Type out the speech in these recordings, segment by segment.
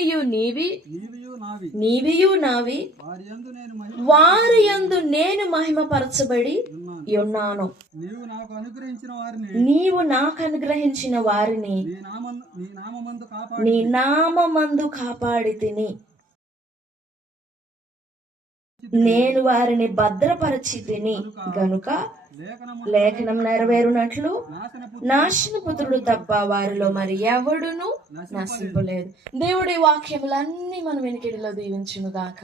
దేవునియు నీవియు నావి, వారి యందు నేను మహిమపరచబడి ఉన్నాను. నీవు నాకు అనుగ్రహించిన వారిని నీ నామమందు కాపాడితిని. నేను వారిని భద్రపరచితిని గనుక లేఖనం నెరవేరునట్లు నాశనపుత్రుడు తప్ప వారిలో మరి ఎవడును నశింపలేదు. దేవుడి వాక్యములన్నీ మన వెనుకడిలో దీవించును గాక.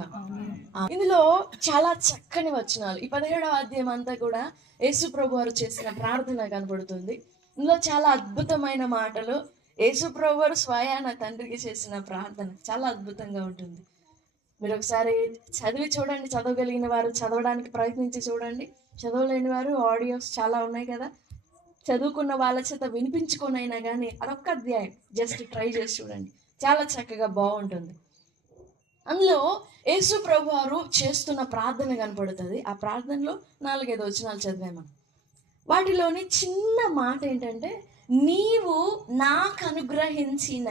ఇందులో చాలా చక్కని వచనాలు. ఈ 17వ అధ్యాయం అంతా కూడా యేసు ప్రభు వారు చేసిన ప్రార్థన కనబడుతుంది. ఇందులో చాలా అద్భుతమైన మాటలు. యేసు ప్రభు వారు స్వయాన తండ్రికి చేసిన ప్రార్థన చాలా అద్భుతంగా ఉంటుంది. మీరు ఒకసారి చదివి చూడండి. చదవగలిగిన వారు చదవడానికి ప్రయత్నించి చూడండి. చదవలేని వారు ఆడియోస్ చాలా ఉన్నాయి కదా, చదువుకున్న వాళ్ళ చేత వినిపించుకొనైనా కానీ అదొక్క అధ్యాయం జస్ట్ ట్రై చేసి చూడండి. చాలా చక్కగా బాగుంటుంది. అందులో యేసు ప్రభు వారు చేస్తున్న ప్రార్థన కనపడుతుంది. ఆ ప్రార్థనలో 4-5 వచనాలు చదివాము. వాటిలోని చిన్న మాట ఏంటంటే, నీవు నాకు అనుగ్రహించిన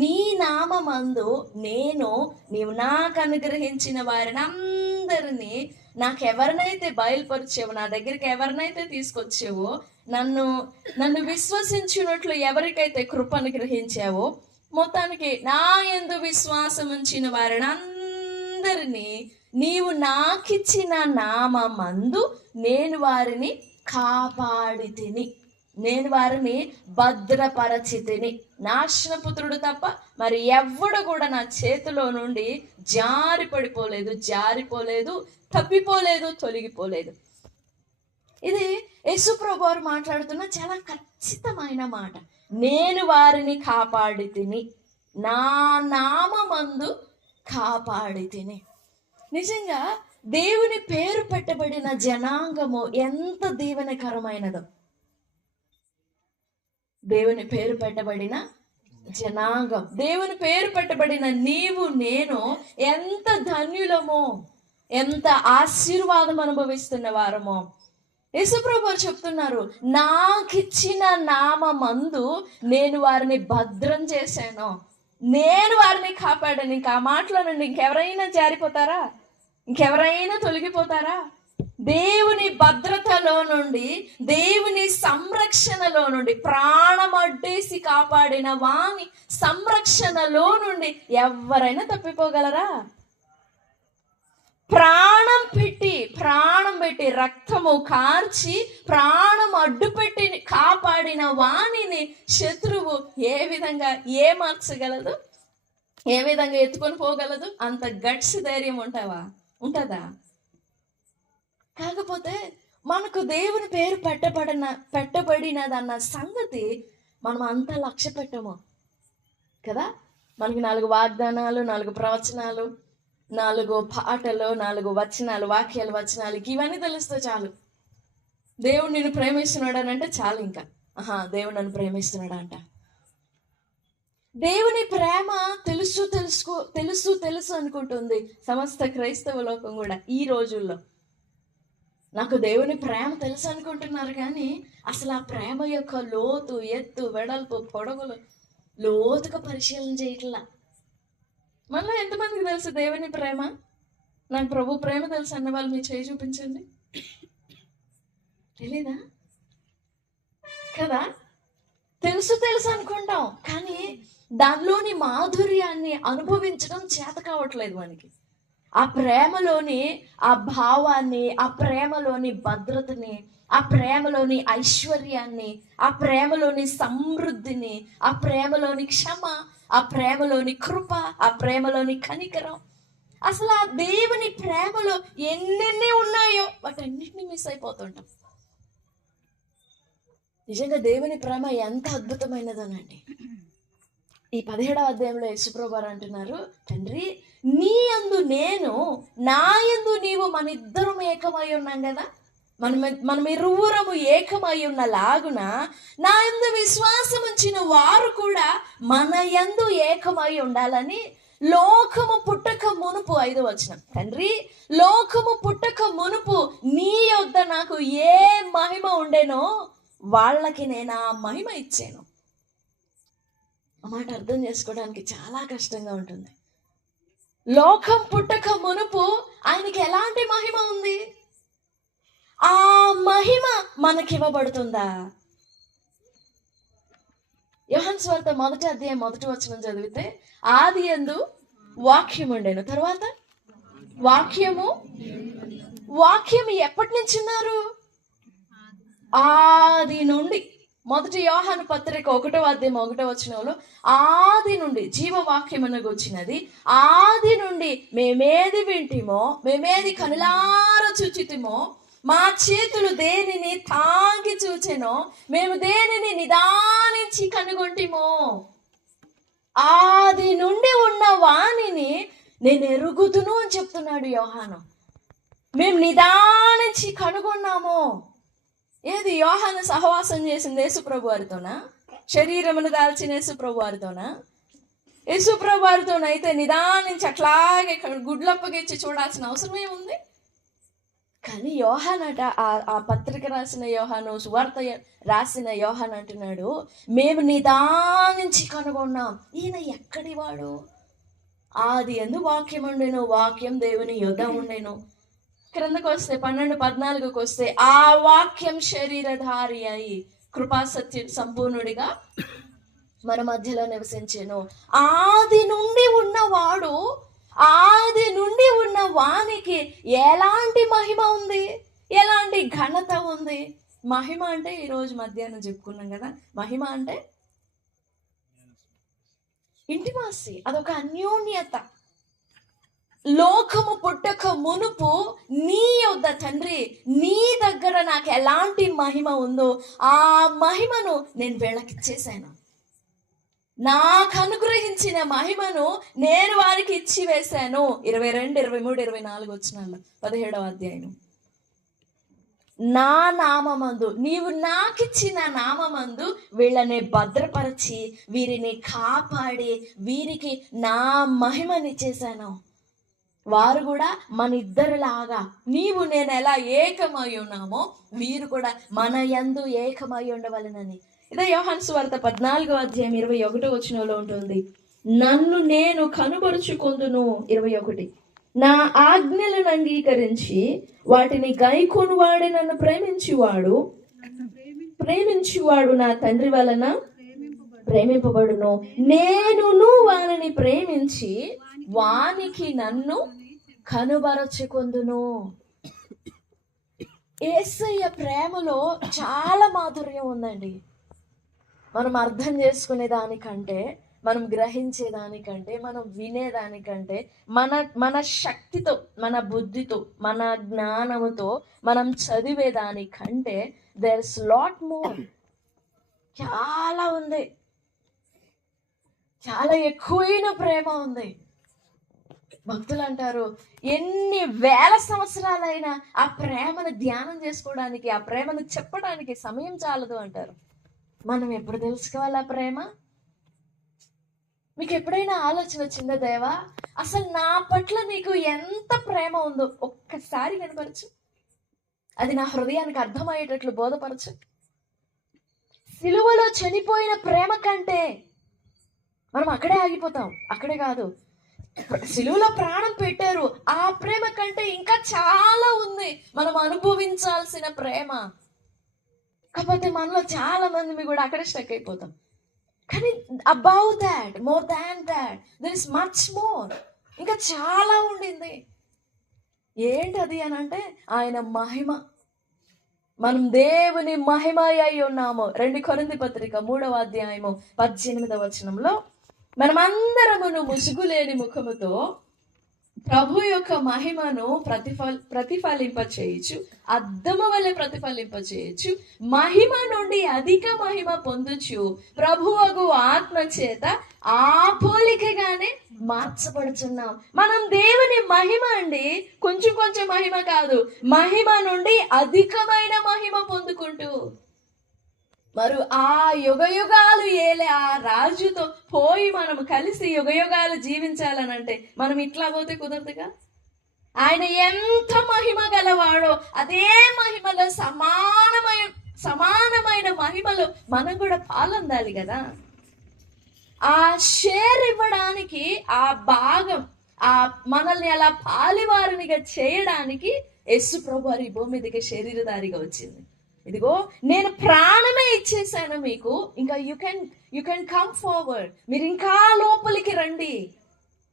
నీ నామమందు నీవు నాకు అనుగ్రహించిన వారిని అందరినీ, నాకెవరినైతే బయలుపరిచావో, నా దగ్గరికి ఎవరినైతే తీసుకొచ్చావో, నన్ను విశ్వసించినట్లు ఎవరికైతే కృప అనుగ్రహించావో, మొత్తానికి నా యందు విశ్వాసం ఉంచిన వారిని అందరినీ నీవు నాకిచ్చిన నామమందు నేను వారిని కాపాడితిని, నేను వారిని భద్రపరచితిని. నాశనపుత్రుడు తప్ప మరి ఎవ్వడు కూడా నా చేతిలో నుండి జారిపోలేదు, తప్పిపోలేదు, తొలగిపోలేదు. ఇది యేసు ప్రభు వారు మాట్లాడుతున్న చాలా ఖచ్చితమైన మాట. నేను వారిని కాపాడితిని, నా నామమందు కాపాడితిని. నిజంగా దేవుని పేరు పెట్టబడిన జనాంగము ఎంత దీవెనకరమైనదో. దేవుని పేరు పెట్టబడిన జనాంగం, దేవుని పేరు పెట్టబడిన నీవు నేను ఎంత ధన్యులమో, ఎంత ఆశీర్వాదం అనుభవిస్తున్న వారమో. యేసుప్రభు వారు చెప్తున్నారు, నాకిచ్చిన నామమందు నేను వారిని భద్రం చేశాను, నేను వారిని కాపాడాను. ఇంకా ఆ మాటలో నుండి ఇంకెవరైనా జారిపోతారా? ఇంకెవరైనా తొలగిపోతారా? దేవుని భద్రతలో నుండి, దేవుని సంరక్షణలో నుండి, ప్రాణం అడ్డేసి కాపాడిన వాని సంరక్షణలో నుండి ఎవరైనా తప్పిపోగలరా? ప్రాణం పెట్టి రక్తము కార్చి ప్రాణం అడ్డుపెట్టి కాపాడిన వాణిని శత్రువు ఏ విధంగా మార్చగలదు? ఏ విధంగా ఎత్తుకొని పోగలదు? అంత గట్స్ ధైర్యం ఉంటుందా? కాకపోతే మనకు దేవుని పేరు పెట్టబడినదన్న సంగతి మనం అంత లక్ష్య పెట్టము కదా. మనకి 4 వాగ్దానాలు, 4 ప్రవచనాలు, 4 పాటలు, 4 వచనాలు, వచనాలకి ఇవన్నీ తెలిస్తే చాలు. దేవుడు నిన్ను ప్రేమిస్తున్నాడు అని అంటే చాలు. ఇంకా దేవుడు నన్ను ప్రేమిస్తున్నాడు అంట. దేవుని ప్రేమ తెలుసు అనుకుంటుంది సమస్త క్రైస్తవ లోకం కూడా ఈ రోజుల్లో. నాకు దేవుని ప్రేమ తెలుసు అనుకుంటున్నారు కానీ అసలు ఆ ప్రేమ యొక్క లోతు, ఎత్తు, వెడల్పు, పొడవులు లోతుగా పరిశీలన చేయట్లా. మనలో ఎంతమందికి తెలుసు దేవుని ప్రేమ? నాకు ప్రభు ప్రేమ తెలుసు అన్న వాళ్ళు మీ చేయి చూపించండి. తెలీదా కదా? తెలుసు అనుకుంటాం కానీ దానిలోని మాధుర్యాన్ని అనుభవించడం చేత కావట్లేదు మనకి. ఆ ప్రేమలోని ఆ భావాన్ని, ఆ ప్రేమలోని భద్రతని, ఆ ప్రేమలోని ఐశ్వర్యాన్ని, ఆ ప్రేమలోని సమృద్ధిని, ఆ ప్రేమలోని క్షమ, ఆ ప్రేమలోని కృప, ఆ ప్రేమలోని కనికరం, అసలు ఆ దేవుని ప్రేమలో ఎన్నెన్ని ఉన్నాయో వాటన్నిటిని మిస్ అయిపోతుంటాం. నిజంగా దేవుని ప్రేమ ఎంత అద్భుతమైనదోనండి. ఈ 17వ అధ్యాయంలో యేసుప్రభు వారు అంటున్నారు, తండ్రి నీ యందు నేను, నా యందు నీవు, మన ఇద్దరం ఏకమై ఉన్నాం కదా, మనం ఇరువురము ఏకమై ఉన్న లాగున నా యందు విశ్వాసం ఉంచిన వారు కూడా మన యందు ఏకమై ఉండాలని లోకము పుట్టక మునుపు 5వ వచనం, తండ్రి లోకము పుట్టక మునుపు నీ యొద్ద నాకు ఏ మహిమ ఉండేనో వాళ్ళకి నేను ఆ మహిమ ఇచ్చాను. ఆ మాట అర్థం చేసుకోవడానికి చాలా కష్టంగా ఉంటుంది. లోకం పుట్టక మునుపు ఆయనకి ఎలాంటి మహిమ ఉంది? ఆ మహిమ మనకివ్వబడుతుందా? యోహాను సువార్త 1వ అధ్యాయం 1వ వచనం చదివితే, ఆదియందు వాక్యం ఉండెను. తర్వాత వాక్యము ఎప్పటి నుంచి ఉన్నారు? ఆది నుండి. 1 యోహాను పత్రిక 1వ అధ్యాయం 1వ వచనంలో ఆది నుండి జీవవాక్యమునకు వచ్చినది. ఆది నుండి మేమేది వింటిమో, మేమేది కనులార చూచితిమో, మా చేతులు దేనిని తాగి చూచెనో, మేము దేనిని నిదానించి కనుగొంటిమో. ఆది నుండి ఉన్న వాణిని నేను ఎరుగుదును అని చెప్తున్నాడు యోహాను. మేము నిదానించి కనుగొన్నాము. ఏది? యోహాను సహవాసం చేసింది యేసుప్రభు వారితోనా? శరీరమును దాల్చిన యేసుప్రభు వారితోనా? యేసుప్రభు వారితోనైతే నిదానించి అట్లాగే గుడ్లప్పగిచ్చి చూడాల్సిన అవసరం ఏముంది? కానీ యోహానట, ఆ పత్రిక రాసిన యోహాను, సువార్త రాసిన యోహాను అంటున్నాడు, మేము నిదానించి కనుగొన్నాం. ఈయన ఎక్కడి వాడు? ఆది యందు వాక్యం ఉండెను, వాక్యం దేవుని యొద్ద ఉండెను. క్రిందకు వస్తే 12:14 వస్తే, ఆ వాక్యం శరీరధారి అయి కృపా సత్య సంపూర్ణుడిగా మన మధ్యలో నివసించెను. ఆది నుండి ఉన్నవాడు, ఆది నుండి ఉన్న వానికి ఎలాంటి మహిమ ఉంది? ఎలాంటి ఘనత ఉంది? మహిమ అంటే ఈరోజు మధ్యాహ్నం చెప్పుకున్నాం కదా, మహిమ అంటే ఇంటిమాసి, అదొక అన్యోన్యత. లోకము పుట్టక మునుపు నీ యొద్ద తండ్రి, నీ దగ్గర నాకు ఎలాంటి మహిమ ఉందో ఆ మహిమను నేను వీళ్ళకిచ్చేసాను. నాకు అనుగ్రహించిన మహిమను నేను వారికి ఇచ్చి వేశాను. 22, 23, 24 వచనాల్లో 17వ అధ్యాయం. నా నామమందు, నీవు నాకిచ్చిన నామమందు వీళ్ళని భద్రపరిచి, వీరిని కాపాడి, వీరికి నా మహిమనిచ్చేశాను. వారు కూడా మన ఇద్దరిలాగా, నీవు నేను ఎలా ఏకమై ఉన్నామో వీరు కూడా మన యందు ఏకమై ఉండవలెనని. ఇదే యోహాను సువార్త 14వ అధ్యాయం 21వ వచనంలో ఉంటుంది. నన్ను నేను కనుపరుచుకొందును. 21, నా ఆజ్ఞలను అంగీకరించి వాటిని గైకొనువాడే నన్ను ప్రేమించువాడు నా తండ్రి వలన ప్రేమింపబడును. నేనును వానిని ప్రేమించి వానికి నన్ను కనుబరచుకొందును. యేసయ్య ప్రేమలో చాలా మాధుర్యం ఉందండి. మనం అర్థం చేసుకునే దానికంటే, మనం గ్రహించే దానికంటే, మనం వినేదానికంటే, మన శక్తితో, మన బుద్ధితో, మన జ్ఞానముతో మనం చదివేదానికంటే దేర్స్ లాట్ మోర్. చాలా ఉంది, చాలా ఎక్కువైన ప్రేమ ఉంది. భక్తులు అంటారు, ఎన్ని వేల సంవత్సరాలైనా ఆ ప్రేమను ధ్యానం చేసుకోవడానికి, ఆ ప్రేమను చెప్పడానికి సమయం చాలదు అంటారు. మనం ఎప్పుడు తెలుసుకోవాలి ఆ ప్రేమ? మీకు ఎప్పుడైనా ఆలోచన వచ్చిందా, దేవా అసలు నా పట్ల నీకు ఎంత ప్రేమ ఉందో ఒక్కసారి కనపరచు, అది నా హృదయానికి అర్థమయ్యేటట్లు బోధపరచు. సిలువలో చనిపోయిన ప్రేమ కంటే మనం అక్కడే ఆగిపోతాం. అక్కడే కాదు, సిలువలో ప్రాణం పెట్టారు, ఆ ప్రేమ కంటే ఇంకా చాలా ఉంది మనం అనుభవించాల్సిన ప్రేమ. కాకపోతే మనలో చాలా మంది కూడా అక్కడే స్టక్ అయిపోతాం. కానీ about that, more than that, there is much more. ఇంకా చాలా ఉండింది. ఏంటది అని అంటే ఆయన మహిమ. మనం దేవుని మహిమ అయి ఉన్నాము. 2 కొరింథీ పత్రిక 3వ అధ్యాయము 18వ వచనంలో, మనమందరమును ముసుగులేని ముఖముతో ప్రభు యొక్క మహిమను ప్రతిఫలింపచేయచ్చు, అద్దము వలె ప్రతిఫలింపచేయచ్చు, మహిమ నుండి అధిక మహిమ పొందుచు ప్రభువగు ఆత్మ చేత ఆ పోలికగానే మార్చబడుచున్నాం. మనం దేవుని మహిమ అండి, కొంచెం కొంచెం మహిమ కాదు, మహిమ నుండి అధికమైన మహిమ పొందుకుంటూ మరి ఆ యుగయుగాలు ఏలే ఆ రాజుతో పోయి మనం కలిసి యుగయుగాలు జీవించాలనంటే మనం ఇట్లా పోతే కుదరదుగా. ఆయన ఎంత మహిమ గలవాడో అదే మహిమలో సమానమైన మహిమలో మనం కూడా పాలొందాలి కదా. ఆ షేర్ ఇవ్వడానికి, ఆ భాగం, ఆ మనల్ని అలా పాలివారినిగా చేయడానికి యేసు ప్రభు వారి భూమి మీదకి శరీరధారిగా వచ్చింది. ఇదిగో నేను ప్రాణమే ఇచ్చేసాను మీకు, ఇంకా యు కెన్ కమ్ ఫార్వర్డ్, మీరు ఇంకా లోపలికి రండి,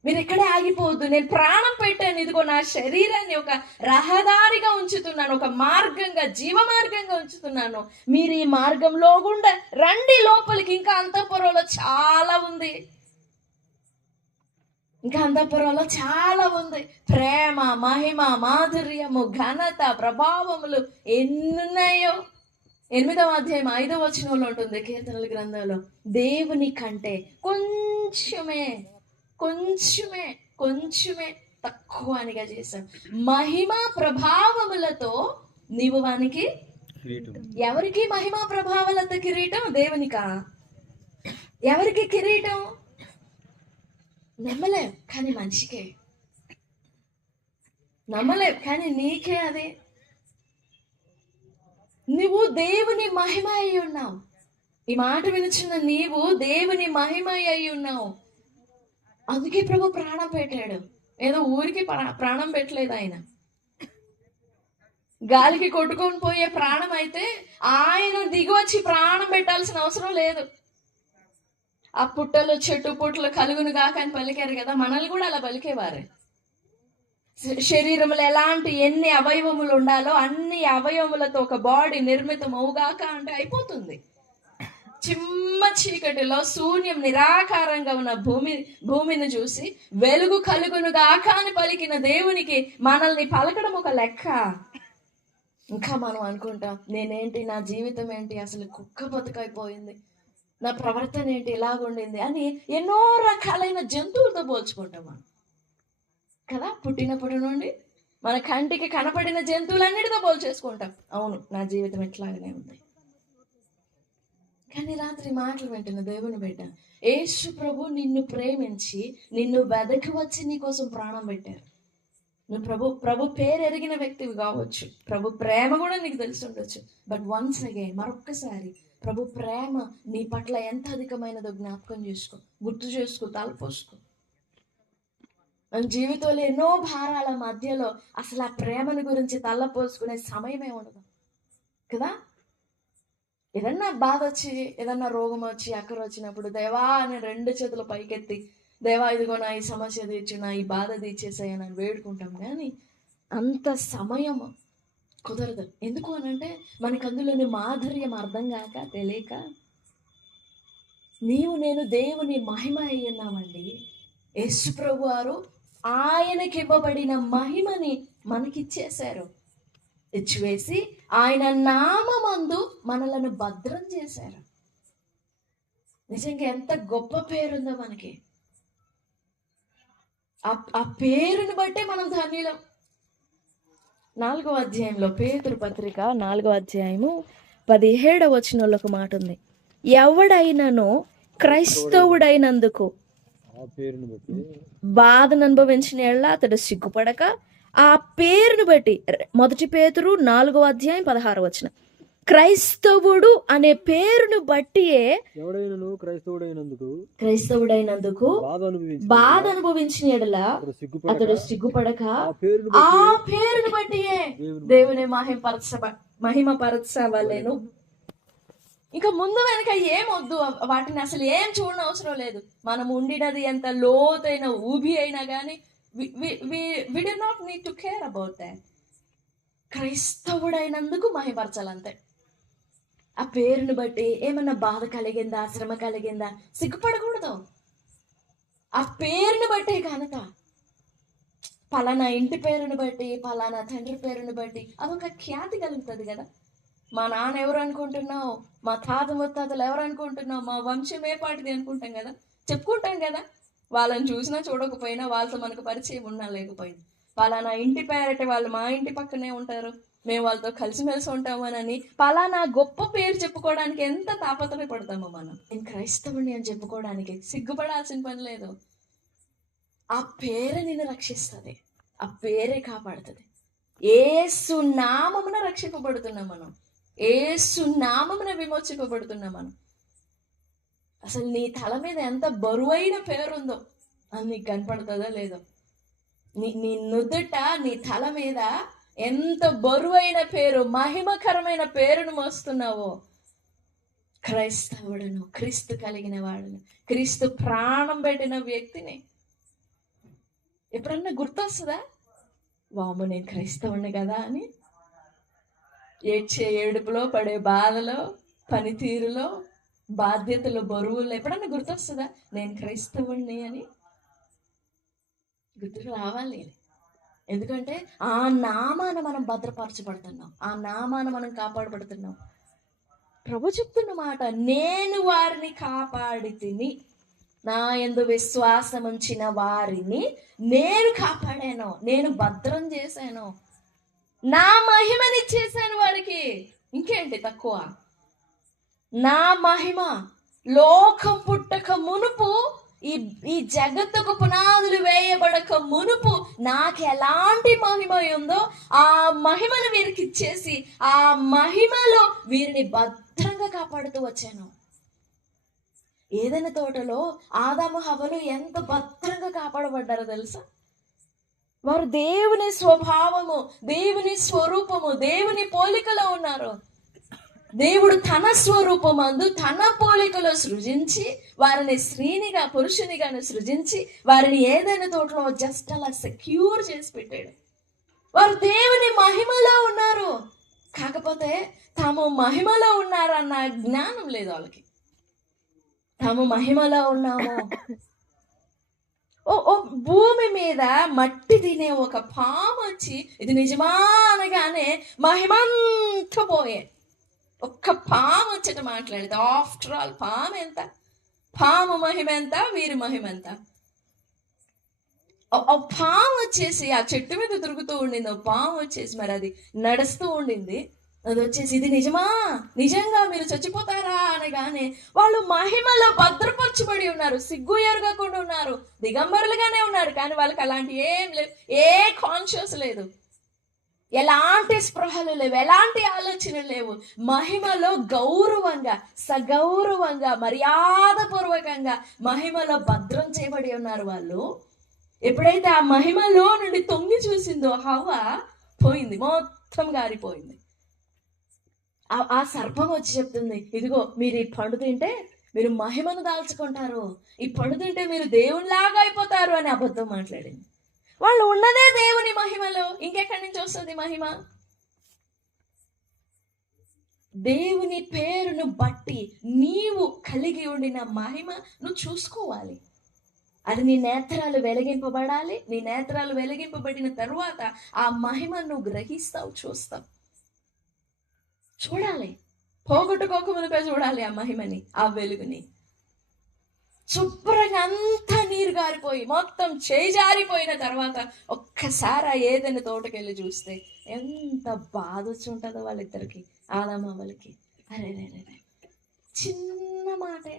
మీరు ఎక్కడే ఆగిపోవద్దు, నేను ప్రాణం పెట్టాను, ఇదిగో నా శరీరాన్ని ఒక రహదారిగా ఉంచుతున్నాను, ఒక మార్గంగా, జీవ మార్గంగా ఉంచుతున్నాను, మీరు ఈ మార్గంలో గుండా రండి లోపలికి, ఇంకా అంతఃపురంలో చాలా ఉంది, ఇంకా అంతఃపురంలో చాలా ఉంది. ప్రేమ, మహిమ, మాధుర్యము, ఘనత, ప్రభావములు ఎన్నున్నాయో. 8వ అధ్యాయం 5వ వచనంలో ఉంటుంది కీర్తనల గ్రంథంలో, దేవుని కంటే కొంచెమే తక్కువ అనిగా చేశాం. మహిమ ప్రభావములతో నీవు వానికి, ఎవరికి మహిమా ప్రభావాలతో కిరీటం? దేవునికా? ఎవరికి కిరీటం? నమ్మలేం కానీ మనిషికే, నమ్మలేం కానీ నీకే. అదే నువ్వు దేవుని మహిమ అయి ఉన్నావు. ఈ మాట వినుచున్న నీవు దేవుని మహిమ అయి ఉన్నావు. అందుకే ప్రభు ప్రాణం పెట్టాడు. ఏదో ఊరికి ప్రాణం పెట్టలేదు ఆయన. గాలికి కొట్టుకొని పోయే ప్రాణం అయితే ఆయన దిగి వచ్చి ప్రాణం పెట్టాల్సిన అవసరం లేదు. ఆ పుట్టలు, చెట్టు పుట్టలు కలుగును గాక అని పలికారు కదా, మనల్ని కూడా అలా పలికేవారు. శరీరంలో ఎన్ని అవయవములు ఉండాలో అన్ని అవయవములతో ఒక బాడీ నిర్మితం అవుగాక అంటే అయిపోతుంది. చిమ్మ చీకటిలో శూన్యం, నిరాకారంగా ఉన్న భూమిని చూసి వెలుగు కలుగును గాక అని పలికిన దేవునికి మనల్ని పలకడం ఒక లెక్క. ఇంకా మనం అనుకుంటాం, నేనేంటి, నా జీవితం ఏంటి, అసలు కుక్క బతుకైపోయింది, నా ప్రవర్తన ఏంటి, ఇలాగుండింది అని ఎన్నో రకాలైన జంతువులతో పోల్చుకుంటాం మనం కదా. పుట్టినప్పటి నుండి మన కంటికి కనపడిన జంతువులన్నిటితో పోల్చేసుకుంటాం. అవును, నా జీవితం ఎట్లాగనే ఉంది. కానీ రాత్రి మాటలు వింటున్న దేవుని బిడ్డ, యేసు ప్రభు నిన్ను ప్రేమించి నిన్ను వెదకి వచ్చి నీ కోసం ప్రాణం పెట్టారు. నువ్వు ప్రభు పేరు ఎరిగిన వ్యక్తివి కావచ్చు, ప్రభు ప్రేమ కూడా నీకు తెలిసి ఉండొచ్చు. బట్ వన్స్ అగైన్, మరొక్కసారి ప్రభు ప్రేమ నీ పట్ల ఎంత అధికమైనదో జ్ఞాపకం చేసుకో, గుర్తు చేసుకో, తలపోసుకో. మన జీవితంలో ఎన్నో భారాల మధ్యలో అసలు ఆ ప్రేమను గురించి తలపోసుకునే సమయమే ఉండదు కదా. ఏదన్నా బాధ వచ్చి, ఏదన్నా రోగం వచ్చి, అక్కర వచ్చినప్పుడు దేవా అని 2 చేతులు పైకెత్తి, దేవా ఇదిగో నా ఈ సమస్య తీర్చు, నా ఈ బాధ తీర్చేసాయని వేడుకుంటాం. కానీ అంత సమయం కుదరదు. ఎందుకు అనంటే మనకు అందులోని మాధుర్యం అర్థం కాక, తెలియక. నేను దేవుని మహిమ అయ్యున్నామండి. యేసు ప్రభు వారు ఆయనకి ఇవ్వబడిన మహిమని మనకిచ్చేశారు. ఇచ్చివేసి ఆయన నామమందు మనలను భద్రం చేశారు. నిజంగా ఎంత గొప్ప పేరుందో మనకి. ఆ పేరుని బట్టే మనం ధన్యులం. 4వ అధ్యాయంలో, పేతురు పత్రిక 4వ అధ్యాయము 17వ వచనంలో ఒక మాట ఉంది, ఎవడైనాను క్రైస్తవుడైనందుకు బాధను అనుభవించిన ఎడల అతడు సిగ్గుపడక ఆ పేరును బట్టి, 1 పేతురు 4వ అధ్యాయం 16వ వచనం, క్రైస్తవుడు అనే పేరును బట్టియే క్రైస్తవుడైనందుకు బాధ అనుభవించిన ఎడల అతడు సిగ్గుపడక ఆ పేరును బట్టియే దేవుని మహిమపరచవలెను. ఇంకా ముందు వెనక ఏమొద్దు, వాటిని అసలు ఏం చూడనవసరం లేదు. మనం ఉండినది ఎంత లోతైన ఊబి అయినా కానీ we do not need to care about that. క్రైస్తవుడైనందుకు మహిమపరచాలంతే. ఆ పేరును బట్టి ఏమన్నా బాధ కలిగిందా, శ్రమ కలిగిందా, సిగ్గుపడకూడదు. ఆ పేరును బట్టే కనుక, పలానా ఇంటి పేరును బట్టి, పలానా తండ్రి పేరును బట్టి అదొక ఖ్యాతి కలుగుతుంది కదా. మా నాన్న ఎవరు అనుకుంటున్నావు, మా తాత ముత్తాతలు ఎవరు అనుకుంటున్నావు, మా వంశం ఏ పాటిది అనుకుంటాం కదా, చెప్పుకుంటాం కదా. వాళ్ళని చూసినా చూడకపోయినా, వాళ్ళతో మనకు పరిచయం ఉన్నా లేకపోయినా, పలానా ఇంటి పేరట వాళ్ళు మా ఇంటి పక్కనే ఉంటారు, మేము వాళ్ళతో కలిసిమెలిసి ఉంటామని పలానా గొప్ప పేరు చెప్పుకోవడానికి ఎంత తాపత్రయపడతామో మనం. నేను క్రైస్తవుని అని చెప్పుకోవడానికి సిగ్గుపడాల్సిన పని లేదు. ఆ పేరే నిన్ను రక్షిస్తుంది, ఆ పేరే కాపాడుతుంది. యేసు నామమున రక్షింపబడుతున్నాం మనం, యేసు నామమున విమోచింపబడుతున్నాం మనం. అసలు నీ తల మీద ఎంత బరువైన పేరుందో అది నీకు కనపడుతుందో లేదో. నీ నుదుట, నీ తల మీద ఎంత బరువైన పేరు, మహిమకరమైన పేరును మోస్తున్నావో. క్రైస్తవుడును, క్రీస్తు కలిగిన వాడును, క్రీస్తు ప్రాణం పెట్టిన వ్యక్తిని. ఎప్పుడన్నా గుర్తొస్తుందా? వాము నేను క్రైస్తవుని కదా అని. ఏడ్చే ఏడుపులో, పడే బాధలో, పనితీరులో, బాధ్యతలు, బరువులు ఎప్పుడన్నా గుర్తొస్తుందా నేను క్రైస్తవుణ్ణి అని? గుర్తుకు రావాలి. ఎందుకంటే ఆ నామాన మనం భద్రపరచబడుతున్నాం, ఆ నామాన మనం కాపాడబడుతున్నాం. ప్రభు చెప్తున్న మాట, నేను వారిని కాపాడి తిని, నా యందు విశ్వాసం ఉంచిన వారిని నేను కాపాడాను, నేను భద్రం చేశాను, నా మహిమనిచ్చేసాను వారికి. ఇంకేంటి తక్కువ? నా మహిమ లోకం పుట్టక మునుపు, ఈ జగత్తుకు పునాదులు వేయబడక మునుపు నాకు ఎలాంటి మహిమ ఉందో ఆ మహిమను వీరికి ఇచ్చేసి, ఆ మహిమలో వీరిని భద్రంగా కాపాడుతూ వచ్చాను. ఏదైనా తోటలో ఆదాము హవ్వలు ఎంత భద్రంగా కాపాడబడ్డారో తెలుసా? వారు దేవుని స్వభావము, దేవుని స్వరూపము, దేవుని పోలికలో ఉన్నారు. దేవుడు తన స్వరూపమందు తన పోలికలో సృజించి వారిని స్త్రీనిగా పురుషునిగాను సృజించి వారిని ఏదైనా తోటలో జస్ట్ అలా సెక్యూర్ చేసి పెట్టాడు. వారు దేవుని మహిమలో ఉన్నారు, కాకపోతే తాము మహిమలో ఉన్నారన్న జ్ఞానం లేదు వాళ్ళకి. తాము మహిమలో ఉన్నాము. ఓ భూమి మీద మట్టి తినే ఒక పాము వచ్చి ఇది నిజమా అనగానే మహిమంతా పోయే. ఒక్క పాము వచ్చేట మాట్లాడేది. ఆఫ్టర్ ఆల్ పాము ఎంత? పాము మహిమ ఎంత? వీరి మహిమ ఎంత? పాము వచ్చేసి ఆ చెట్టు మీద తిరుగుతూ ఉండింది. పాము వచ్చేసి మరి అది నడుస్తూ ఉండింది. అది వచ్చేసి ఇది నిజమా, నిజంగా మీరు చచ్చిపోతారా అనగానే వాళ్ళు మహిమలో భద్రపరచబడి ఉన్నారు, సిగ్గు ఎరగకుండా ఉన్నారు, దిగంబరులుగానే ఉన్నారు. కానీ వాళ్ళకి అలాంటి ఏం లేదు, ఏ కాన్షియస్ లేదు, ఎలాంటి స్పృహలు లేవు, ఎలాంటి ఆలోచనలు లేవు. మహిమలో గౌరవంగా, సగౌరవంగా, మర్యాదపూర్వకంగా మహిమలో భద్రం చేయబడి ఉన్నారు వాళ్ళు. ఎప్పుడైతే ఆ మహిమలో నుండి తొంగి చూసిందో హవ్వ, పోయింది, మొత్తం గారిపోయింది. ఆ సర్పం వచ్చి చెప్తుంది, ఇదిగో మీరు ఈ పండు తింటే మీరు మహిమను దాల్చుకుంటారు, ఈ పండు తింటే మీరు దేవునిలాగా అయిపోతారు అని అబద్ధం మాట్లాడింది. వాళ్ళు ఉన్నదే దేవుని మహిమలో, ఇంకెక్కడి నుంచి వస్తుంది మహిమ? దేవుని పేరును బట్టి నీవు కలిగి ఉండిన మహిమ నువ్వు చూసుకోవాలి. అది నీ నేత్రాలు వెలిగింపబడాలి. నీ నేత్రాలు వెలిగింపబడిన తరువాత ఆ మహిమ నువ్వు గ్రహిస్తావు, చూస్తావు. చూడాలి, పోగొట్టుకోకమునిపై చూడాలి ఆ మహిమని, ఆ వెలుగుని. శుభ్రంగా అంతా నీరు గారిపోయి మొత్తం చేజారిపోయిన తర్వాత ఒక్కసారి ఏదైనా తోటకెళ్ళి చూస్తే ఎంత బాధ వచ్చి ఉంటుందో వాళ్ళిద్దరికి, ఆదామవ్వలకి. అరే చిన్న మాటే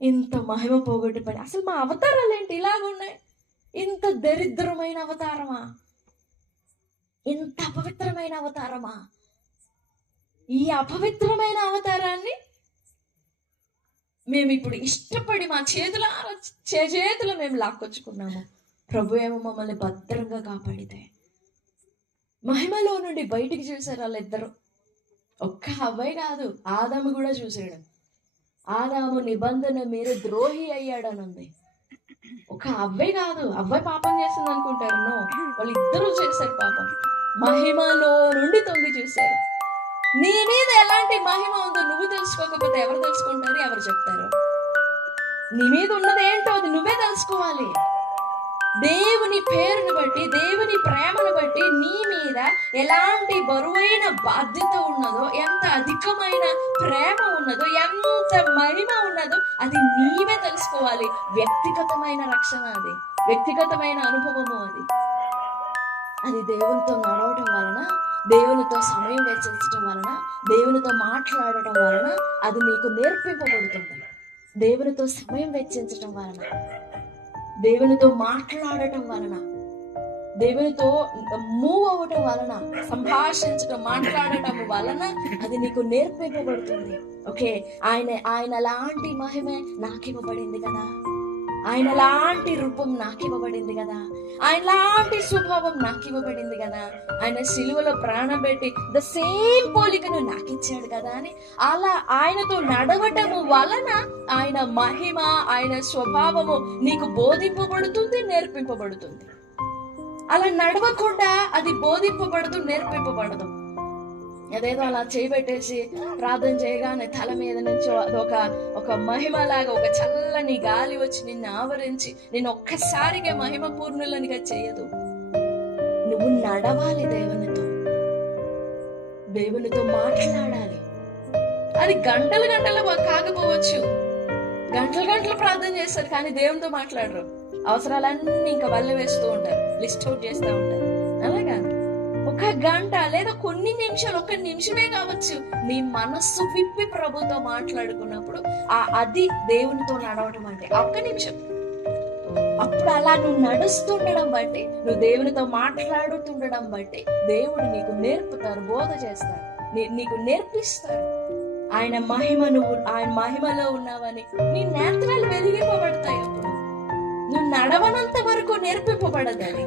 ఇంత మహిమ పోగొట్టిపోయి, అసలు మా అవతారాలు ఏంటి ఇలాగున్నాయి? ఇంత దరిద్రమైన అవతారమా, ఇంత అపవిత్రమైన అవతారమా? ఈ అపవిత్రమైన అవతారాన్ని మేము ఇప్పుడు ఇష్టపడి మా చేతులు మేము లాక్కొచ్చుకున్నాము. ప్రభు ఏమో మమ్మల్ని భద్రంగా కాపాడితే మహిమలో నుండి బయటికి చూశారు వాళ్ళిద్దరు. ఒక్క హవ్వే కాదు, ఆదాము కూడా చూశాడు. ఆదాము నిబంధన మీరు ద్రోహి అయ్యాడని ఉంది. ఒక అవ్వే కాదు, అవ్వే పాపం చేస్తుంది అనుకుంటారు. నో, వాళ్ళిద్దరూ చేశారు పాపం. మహిమలో నుండి తొంగి చూశారు. నీ మీద ఎలాంటి మహిమ ఉందో నువ్వు తెలుసుకోకపోతే ఎవరు తెలుసుకుంటారు, ఎవరు చెప్తారు? నీ మీద ఉన్నది ఏంటో అది నువ్వే తెలుసుకోవాలి. దేవుని పేరును బట్టి, దేవుని ప్రేమను బట్టి నీ మీద ఎలాంటి బరువైన బాధ్యత ఉన్నదో, ఎంత అధికమైన ప్రేమ ఉన్నదో, ఎంత మహిమ ఉన్నదో అది నీవే తెలుసుకోవాలి. వ్యక్తిగతమైన రక్షణ అది, వ్యక్తిగతమైన అనుభవము అది. అది దేవునితో నడవటం వలన, దేవునితో సమయం వెచ్చించడం వలన, దేవునితో మాట్లాడటం వలన అది నీకు నేర్పింపబడుతుంది. దేవునితో సమయం వెచ్చించటం వలన, దేవునితో మాట్లాడటం వలన, దేవునితో మూవ్ అవ్వటం వలన, సంభాషించటం, మాట్లాడటం వలన అది నీకు నేర్పింపబడుతుంది. ఓకే, ఆయన లాంటి మహిమే నాకివ్వబడింది కదా, ఆయన లాంటి రూపం నాకివ్వబడింది కదా, ఆయన లాంటి స్వభావం నాకివ్వబడింది కదా, ఆయన సిలువలో ప్రాణం పెట్టి ద సేమ్ పోలికను నాకిచ్చాడు కదా అని అలా ఆయనతో నడవటము వలన ఆయన మహిమ, ఆయన స్వభావము నీకు బోధింపబడుతుంది, నేర్పింపబడుతుంది. అలా నడవకుండా అది బోధింపబడదు, నేర్పింపబడదు. అదేదో అలా చేయబెట్టేసి ప్రార్థన చేయగానే తల మీద నుంచి ఒక మహిమలాగా, ఒక చల్లని గాలి వచ్చి నిన్ను ఆవరించి నిన్ను ఒక్కసారిగా మహిమ పూర్ణులనిగా చేయదు. నువ్వు నడవాలి, దేవునితో మాట్లాడాలి. అది గంటలు గంటలు కాకపోవచ్చు, గంటలు ప్రార్థన చేస్తారు కానీ దేవునితో మాట్లాడరు. అవసరాలన్నీ ఇంకా వల్ల వేస్తూ ఉంటారు, లిస్ట్ అవుట్ చేస్తూ ఉంటారు. అలాగా ఒక గంట లేదా కొన్ని నిమిషాలు, ఒక నిమిషమే కావచ్చు, నీ మనస్సు విప్పి ప్రభుతో మాట్లాడుకున్నప్పుడు అది దేవునితో నడవడం అంటే ఒక్క నిమిషం. అప్పుడు అలా నువ్వు నడుస్తుండడం బట్టి, నువ్వు దేవునితో మాట్లాడుతుండడం బట్టి దేవుడు నీకు నేర్పుతారు, బోధ చేస్తారు, నీకు నేర్పిస్తారు. ఆయన మహిమలో ఉన్నావని నీ నేత్రాలు వెలిగింపబడతాయి. అప్పుడు నువ్వు నడవనంత వరకు నేర్పింపబడదని.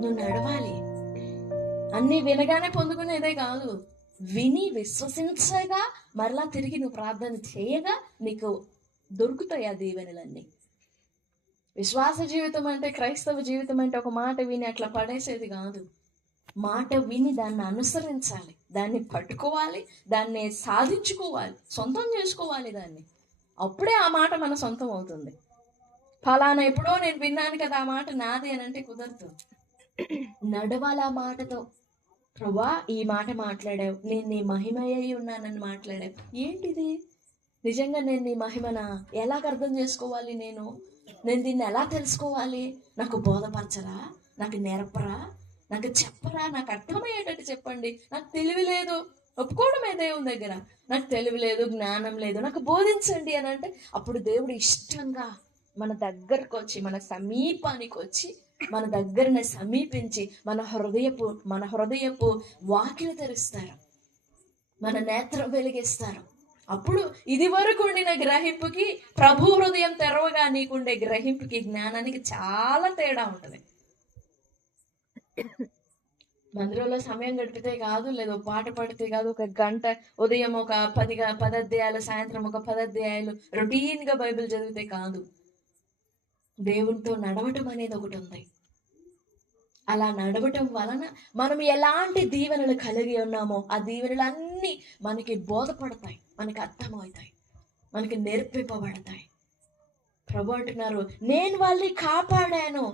నువ్వు నడవాలి. అన్ని వినగానే పొందుకునేదే కాదు, విని విశ్వసించగా మరలా తిరిగి నువ్వు ప్రార్థన చేయగా నీకు దొరుకుతాయి ఆ దీవెనలన్నీ. విశ్వాస జీవితం అంటే, క్రైస్తవ జీవితం అంటే ఒక మాట విని అట్లా పడేసేది కాదు. మాట విని దాన్ని అనుసరించాలి, దాన్ని పట్టుకోవాలి, దాన్ని సాధించుకోవాలి, సొంతం చేసుకోవాలి దాన్ని. అప్పుడే ఆ మాట మన సొంతం అవుతుంది. ఫలానా ఎప్పుడో నేను విన్నాను కదా ఆ మాట నాది అని అంటే కుదరదు. నడవాలి ఆ మాటతో. ప్రభా, ఈ మాట మాట్లాడావు, నేను నీ మహిమయ్యి ఉన్నానని మాట్లాడావు. ఏంటిది? నిజంగా నేను నీ మహిమనా? ఎలాగ అర్థం చేసుకోవాలి? నేను దీన్ని ఎలా తెలుసుకోవాలి? నాకు బోధపరచరా, నాకు నేర్పరా, నాకు చెప్పరా, నాకు అర్థమయ్యేటట్టు చెప్పండి. నాకు తెలివి లేదు, ఒప్పుకోవడమే దేవుని దగ్గర. నాకు తెలివి లేదు, జ్ఞానం లేదు, నాకు బోధించండి అని అంటే అప్పుడు దేవుడు ఇష్టంగా మన దగ్గరకు వచ్చి, మన సమీపానికి వచ్చి, మన దగ్గరని సమీపించి మన హృదయపు వాకిలి తెరుస్తారు, మన నేత్రం వెలిగిస్తారు. అప్పుడు ఇది వరకు ఉండిన గ్రహింపుకి, ప్రభు హృదయం తెరవగా నీకుండే గ్రహింపుకి, జ్ఞానానికి చాలా తేడా ఉంటుంది. మందిరంలో సమయం గడిపితే కాదు, లేదా పాట పాడితే కాదు, ఒక గంట ఉదయం ఒక 10 అధ్యాయాలు, సాయంత్రం ఒక 10 అధ్యాయాలు రొటీన్ గా బైబిల్ చదివితే కాదు. దేవునితో నడవటం అనేది ఒకటి ఉంది. అలా నడవటం వలన మనం ఎలాంటి దీవెనలు కలిగి ఉన్నామో ఆ దీవెనలన్నీ మనకి బోధపడతాయి, మనకి అర్థమవుతాయి, మనకి నేర్పింపబడతాయి. ప్రభు అంటున్నారు, నేను వాళ్ళని కాపాడాను.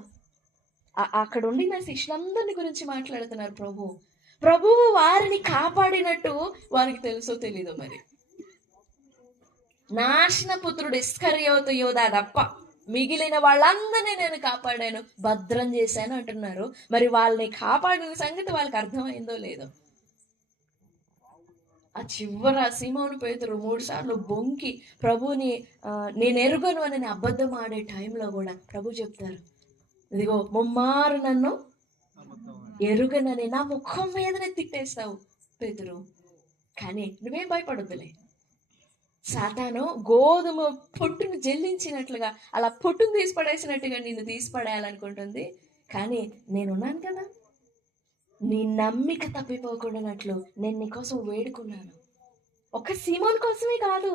అక్కడ ఉండిన శిష్యులందరిని గురించి మాట్లాడుతున్నారు ప్రభువు వారిని కాపాడినట్టు వారికి తెలుసో తెలీదో మరి. నాశన పుత్రుడు ఇస్కరియోతు యోధా తప్ప మిగిలిన వాళ్ళందరినీ నేను కాపాడాను, భద్రం చేశాను అంటున్నారు. మరి వాళ్ళని కాపాడిన సంగతి వాళ్ళకి అర్థమైందో లేదో. ఆ చివర సీమోను పేతురు 3 సార్లు బొంకి ప్రభుని నేను ఎరుగను అని అబద్ధం ఆడే టైంలో కూడా ప్రభు చెప్తారు, ఇదిగో ముమ్మారు నన్ను ఎరుగనని నా ముఖం మీదనే తిట్టేస్తావు పేతురు, కానీ నువ్వేం భయపడొద్దులే. సాతాను గోధుమ పొట్టును జల్లించినట్లుగా, అలా పొట్టును తీసిపడేసినట్టుగా నిన్ను తీసిపడేయాలనుకుంటుంది, కానీ నేనున్నాను కదా. నీ నమ్మిక తప్పిపోకుండానట్లు నేను నీకోసం వేడుకున్నాను. ఒక సీమోన్ కోసమే కాదు,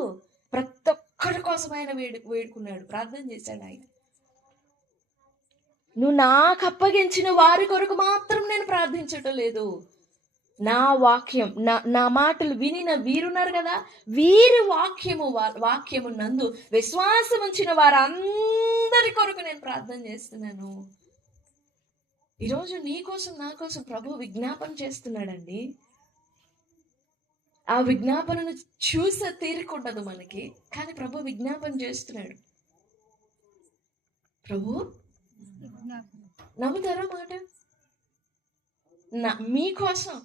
ప్రతి ఒక్కరి కోసం ఆయన వేడుకున్నాడు, ప్రార్థన చేశాడు ఆయన. నువ్వు నాకు అప్పగించిన వారి కొరకు మాత్రం నేను ప్రార్థించటం లేదు. నా వాక్యం, నా మాటలు వినిన వీరున్నారు కదా, వీరి వాక్యము నందు విశ్వాసం ఉంచిన వారందరి కొరకు నేను ప్రార్థన చేస్తున్నాను. ఈరోజు నీ కోసం, నా కోసం ప్రభు విజ్ఞాపన చేస్తున్నాడండి. ఆ విజ్ఞాపనను చూసే తీరుకుండదు మనకి, కానీ ప్రభు విజ్ఞాపన చేస్తున్నాడు. ప్రభు నమ్ముతారా మాట? మీకోసం,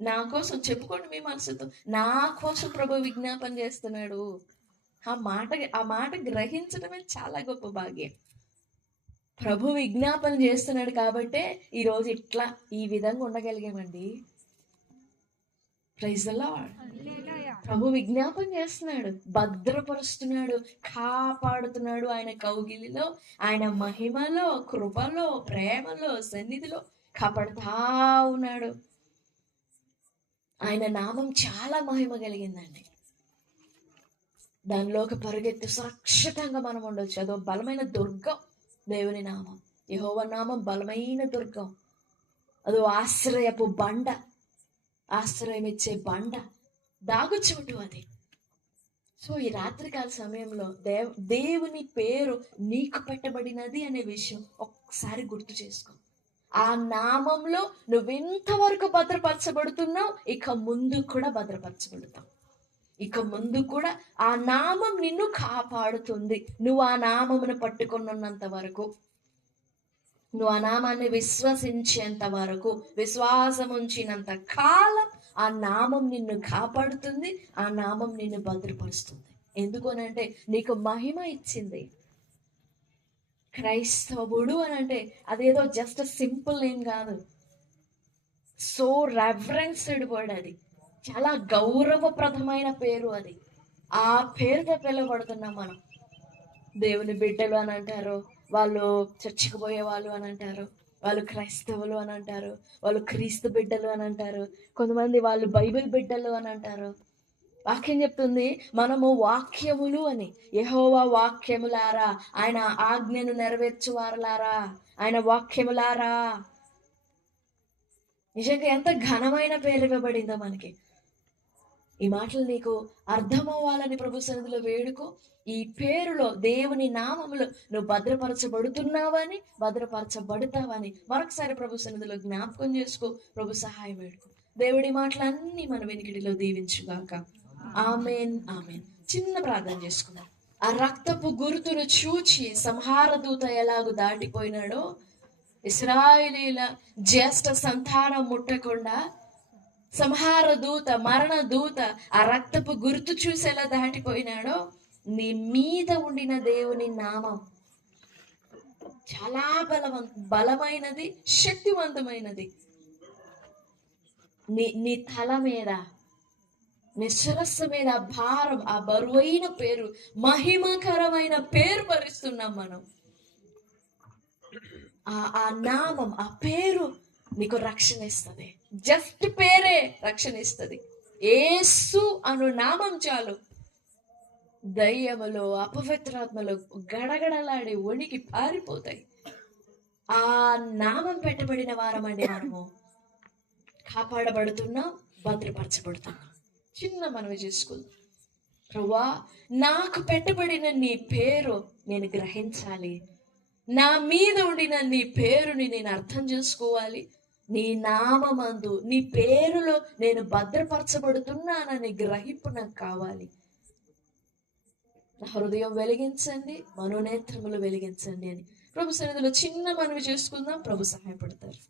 నా కోసం చెప్పుకోండి మీ మనసుతో, నా కోసం ప్రభు విజ్ఞాపన చేస్తున్నాడు. ఆ మాట గ్రహించడమే చాలా గొప్ప భాగ్యం. ప్రభు విజ్ఞాపన చేస్తున్నాడు కాబట్టే ఈరోజు ఇట్లా ఈ విధంగా ఉండగలిగామండి. Praise the Lord. ప్రభు విజ్ఞాపన చేస్తున్నాడు, భద్రపరుస్తున్నాడు, కాపాడుతున్నాడు. ఆయన కౌగిలిలో, ఆయన మహిమలో, కృపలో, ప్రేమలో, సన్నిధిలో కాపాడుతా ఉన్నాడు. ఆయన నామం చాలా మహిమ కలిగిందండి. దానిలోకి పరుగెత్తి సురక్షితంగా మనం ఉండొచ్చు. అదో బలమైన దుర్గం దేవుని నామం. యెహోవా నామం బలమైన దుర్గం. అదో ఆశ్రయపు బండ, ఆశ్రయం ఇచ్చే బండ, దాగుచోటు అది. సో ఈ రాత్రికాల సమయంలో దేవుని పేరు నీకు పెట్టబడినది అనే విషయం ఒక్కసారి గుర్తు చేసుకో. ఆ నామంలో నువ్వెంతవరకు భద్రపరచబడుతున్నావు, ఇక ముందు కూడా భద్రపరచబడతావు. ఇక ముందు కూడా ఆ నామం నిన్ను కాపాడుతుంది. నువ్వు ఆ నామమును పట్టుకున్నంత వరకు, నువ్వు ఆ నామాన్ని విశ్వసించేంత వరకు, విశ్వాసం ఉంచినంత కాలం ఆ నామం నిన్ను కాపాడుతుంది. ఆ నామం నిన్ను భద్రపరుస్తుంది. ఎందుకనంటే నీకు మహిమ ఇచ్చింది. క్రైస్తవుడు అని అంటే అదేదో జస్ట్ సింపుల్ ఏం కాదు. సో రెవరెన్స్డ్ వర్డ్ అది. చాలా గౌరవప్రదమైన పేరు అది. ఆ పేరుతో పిలువబడుతున్నాం మనం. దేవుని బిడ్డలు అని అంటారు, వాళ్ళు చర్చికి పోయే వాళ్ళు అని అంటారు, వాళ్ళు క్రైస్తవులు అని అంటారు, వాళ్ళు క్రీస్తు బిడ్డలు అని అంటారు, కొంతమంది వాళ్ళు బైబిల్ బిడ్డలు అని అంటారు. వాక్యం చెప్తుంది మనము వాక్యములు అని. యెహోవా వాక్యములారా, ఆయన ఆజ్ఞను నెరవేర్చువారులారా, ఆయన వాక్యములారా. నిజంగా ఎంత ఘనమైన పేరు ఇవ్వబడిందో మనకి. ఈ మాటలు నీకు అర్థమవ్వాలని ప్రభు సన్నిధిలో వేడుకో. ఈ పేరులో, దేవుని నామములో నువ్వు భద్రపరచబడుతున్నావని, భద్రపరచబడతావని మరొకసారి ప్రభు సన్నిధిలో జ్ఞాపకం చేసుకో. ప్రభు సహాయం వేడుకో. దేవుడి మాటలన్నీ మన వెనికిడిలో దీవించుగాక. Amen, amen. చిన్న ప్రార్థన చేసుకుందాం. ఆ రక్తపు గుర్తును చూచి సంహార దూత ఎలాగూ దాటిపోయినాడో, ఇశ్రాయేలీల జ్యేష్ఠ సంతానం ముట్టకుండా సంహార దూత, మరణ దూత ఆ రక్తపు గుర్తు చూసి ఎలా దాటిపోయినాడో, నీ మీద ఉండిన దేవుని నామం చాలా బలమైనది, శక్తివంతమైనది. నీ తల మీద, నీ శిరస్సు మీద భారం, ఆ బరువైన పేరు, మహిమకరమైన పేరు భరిస్తున్నాం మనం. ఆ నామం, ఆ పేరు నీకు రక్షణ ఇస్తుంది. జస్ట్ పేరే రక్షణ ఇస్తుంది. యేసు అను నామం చాలు, దయ్యములు, అపవిత్రాత్మలు గడగడలాడి వణికి పారిపోతాయి. ఆ నామం పెట్టబడిన వారమండి మనము. కాపాడబడుతున్నాం, భద్రపరచబడుతున్నాం. చిన్న మనవి చేసుకుందాం. ప్రభువా, నాకు పెట్టబడిన నీ పేరు నేను గ్రహించాలి. నా మీద ఉండిన నీ పేరుని నేను అర్థం చేసుకోవాలి. నీ నామమందు, నీ పేరులో నేను భద్రపరచబడుతున్నానని గ్రహింపు నాకు కావాలి. నా హృదయం వెలిగించండి, మనోనేత్రములు వెలిగించండి అని ప్రభు సన్నిధిలో చిన్న మనవి చేసుకుందాం. ప్రభు సహాయపడతారు.